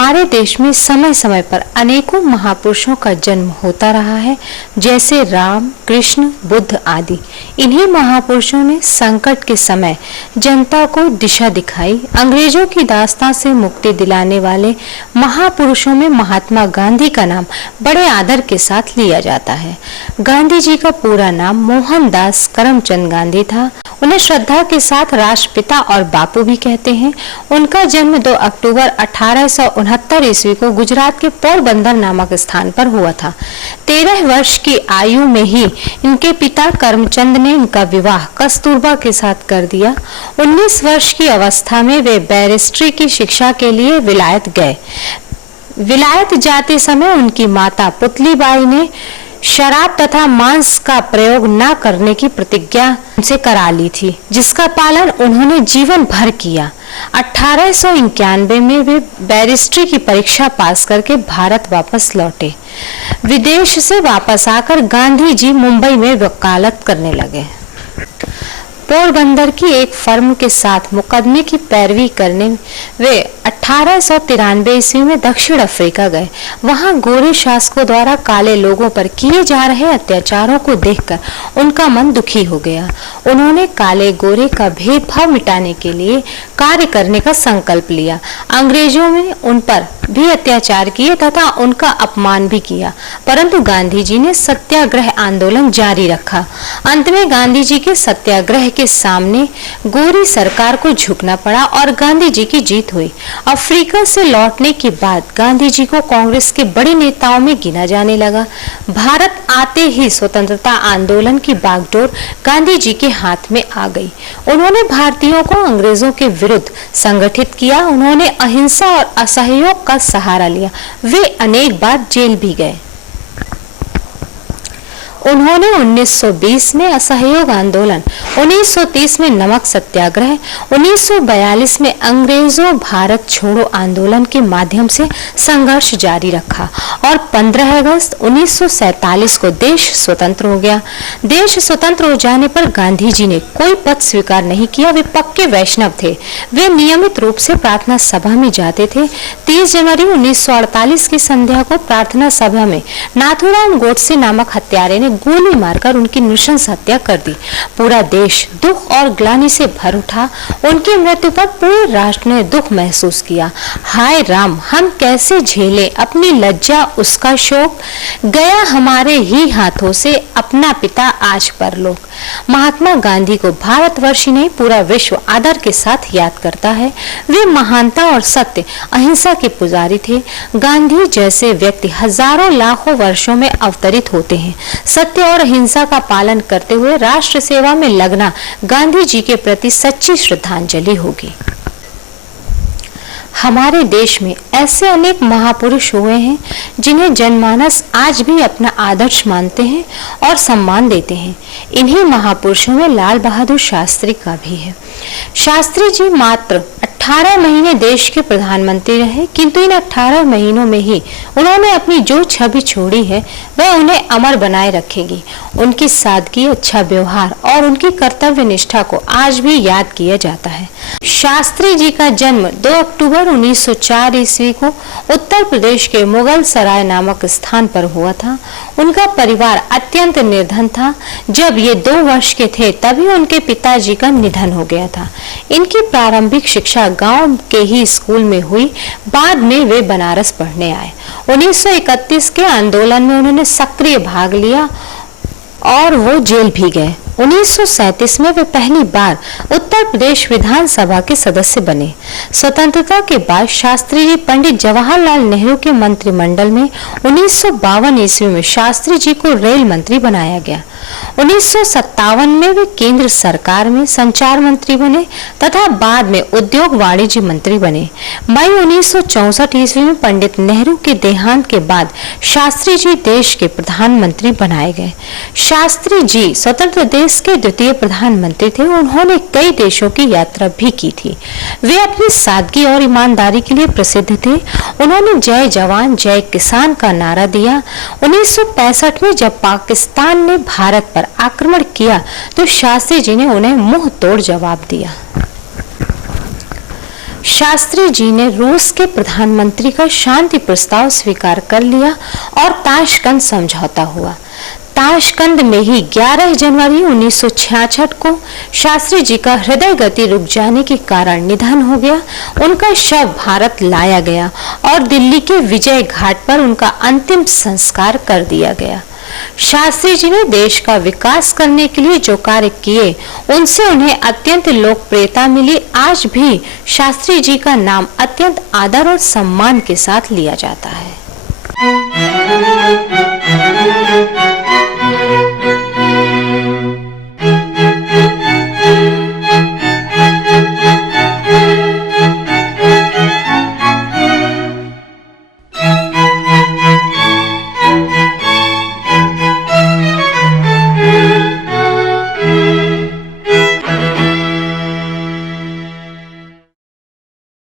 हमारे देश में समय समय पर अनेकों महापुरुषों का जन्म होता रहा है, जैसे राम, कृष्ण, बुद्ध आदि। इन्हीं महापुरुषों ने संकट के समय जनता को दिशा दिखाई। अंग्रेजों की दास्तां से मुक्ति दिलाने वाले महापुरुषों में महात्मा गांधी का नाम बड़े आदर के साथ लिया जाता है। गांधी जी का पूरा नाम मोहनदास करमचंद गांधी था। उन्हें श्रद्धा के साथ राष्ट्रपिता और बापू भी कहते हैं। उनका जन्म 2 अक्टूबर 1869 ईस्वी को गुजरात के पोरबंदर नामक स्थान पर हुआ था। 13 वर्ष की आयु में ही इनके पिता करमचंद ने इनका विवाह कस्तूरबा के साथ कर दिया। 19 वर्ष की अवस्था में वे बैरिस्ट्री की शिक्षा के लिए विलायत गए। विलायत जाते समय उनकी माता पुतलीबाई ने शराब तथा मांस का प्रयोग न करने की प्रतिज्ञा उनसे करा ली थी, जिसका पालन उन्होंने जीवन भर किया। 1891 में वे बैरिस्ट्री की परीक्षा पास करके भारत वापस लौटे। विदेश से वापस आकर गांधी जी मुंबई में वकालत करने लगे। पोरबंदर की एक फर्म के साथ मुकदमे की पैरवी करने वे 1893 ईस्वी में दक्षिण अफ्रीका गए। वहां गोरे शासकों द्वारा काले लोगों पर किए जा रहे अत्याचारों को देखकर उनका मन दुखी हो गया। उन्होंने काले गोरे का भेदभाव मिटाने के लिए कार्य करने का संकल्प लिया। अंग्रेजों ने उन पर भी अत्याचार किए तथा उनका अपमान भी किया, परंतु गांधी जी ने सत्याग्रह आंदोलन जारी रखा। अंत में गांधी जी के सत्याग्रह के सामने गोरी सरकार को झुकना पड़ा और गांधी जी की जीत हुई। अफ्रीका से लौटने के बाद गांधी जी को कांग्रेस के बड़े नेताओं में गिना जाने लगा। भारत आते ही स्वतंत्रता आंदोलन की बागडोर गांधी जी के हाथ में आ गई। उन्होंने भारतीयों को अंग्रेजों के विरुद्ध संगठित किया। उन्होंने अहिंसा और असहयोग का सहारा लिया। वे अनेक बार जेल भी गए। उन्होंने 1920 में असहयोग आंदोलन, 1930 में नमक सत्याग्रह, 1942 में अंग्रेजों भारत छोड़ो आंदोलन के माध्यम से संघर्ष जारी रखा और 15 अगस्त 1947 को देश स्वतंत्र हो गया। देश स्वतंत्र हो जाने पर गांधी जी ने कोई पद स्वीकार नहीं किया। वे पक्के वैष्णव थे। वे नियमित रूप से प्रार्थना सभा में जाते थे। 30 जनवरी 1948 की संध्या को प्रार्थना सभा में नाथूराम गोडसे नामक हत्यारे ने गोली मारकर उनकी नृशंस हत्या कर दी। पूरा देश दुख और ग्लानि से भर उठा। उनकी मृत्यु पर पूरे राष्ट्र ने दुख महसूस किया। हाय राम, हम कैसे झेले अपनी लज्जा, उसका शोक, गया हमारे ही हाथों से अपना पिता आज परलोक। महात्मा गांधी को भारतवर्ष ही नहीं पूरा विश्व आदर के साथ याद करता है। वे महानता और सत्य अहिंसा के पुजारी थे। गांधी जैसे व्यक्ति हजारों लाखों वर्षों में अवतरित होते हैं। सत्य और अहिंसा का पालन करते हुए राष्ट्र सेवा में लगना गांधी जी के प्रति सच्ची श्रद्धांजलि होगी। हमारे देश में ऐसे अनेक महापुरुष हुए हैं जिन्हें जनमानस आज भी अपना आदर्श मानते हैं और सम्मान देते हैं। इन्हीं महापुरुषों में लाल बहादुर शास्त्री का भी है। शास्त्री जी मात्र 18 महीने देश के प्रधानमंत्री रहे, किंतु इन 18 महीनों में ही उन्होंने अपनी जो छवि छोड़ी है वह उन्हें अमर बनाए रखेगी। उनकी सादगी, अच्छा व्यवहार और उनकी कर्तव्य निष्ठा को आज भी याद किया जाता है। शास्त्री जी का जन्म 2 अक्टूबर 1904 ईस्वी को उत्तर प्रदेश के मुगल सराय नामक स्थान पर हुआ था। उनका परिवार अत्यंत निर्धन था। जब ये 2 वर्ष के थे तभी उनके पिताजी का निधन हो गया था। इनकी प्रारंभिक शिक्षा गांव के ही स्कूल में हुई। बाद में वे बनारस पढ़ने आए। 1931 के आंदोलन में उन्होंने सक्रिय भाग लिया और वो जेल भी गए। 1937 में वे पहली बार उत्तर प्रदेश विधानसभा के सदस्य बने। स्वतंत्रता के बाद शास्त्री जी पंडित जवाहरलाल नेहरू के मंत्रिमंडल में 1952 ईस्वी में शास्त्री जी को रेल मंत्री बनाया गया। 1957 में वे केंद्र सरकार में संचार मंत्री बने तथा बाद में उद्योग वाणिज्य मंत्री बने। मई 1964 ईस्वी में पंडित नेहरू के देहांत के बाद शास्त्री जी देश के प्रधानमंत्री बनाए गए। शास्त्री जी स्वतंत्र देश के द्वितीय प्रधानमंत्री थे। उन्होंने कई देशों की यात्रा भी की थी। वे अपनी सादगी और ईमानदारी के लिए प्रसिद्ध थे। उन्होंने जय जवान जय किसान का नारा दिया। 1965 में जब पाकिस्तान ने भारत पर आक्रमण किया तो शास्त्री जी ने उन्हें मुंह तोड़ जवाब दिया। शास्त्री जी ने रूस के प्रधानमंत्री का शांति प्रस्ताव स्वीकार कर लिया और ताशकंद समझौता हुआ। ताशकंद में ही 11 जनवरी 1966 को शास्त्री जी का हृदय गति रुक जाने के कारण निधन हो गया। उनका शव भारत लाया गया और दिल्ली के विजय घाट पर उनका अंतिम संस्कार कर दिया गया। शास्त्री जी ने देश का विकास करने के लिए जो कार्य किए, उनसे उन्हें अत्यंत लोकप्रियता मिली। आज भी शास्त्री जी का नाम अत्यंत आदर और सम्मान के साथ लिया जाता है।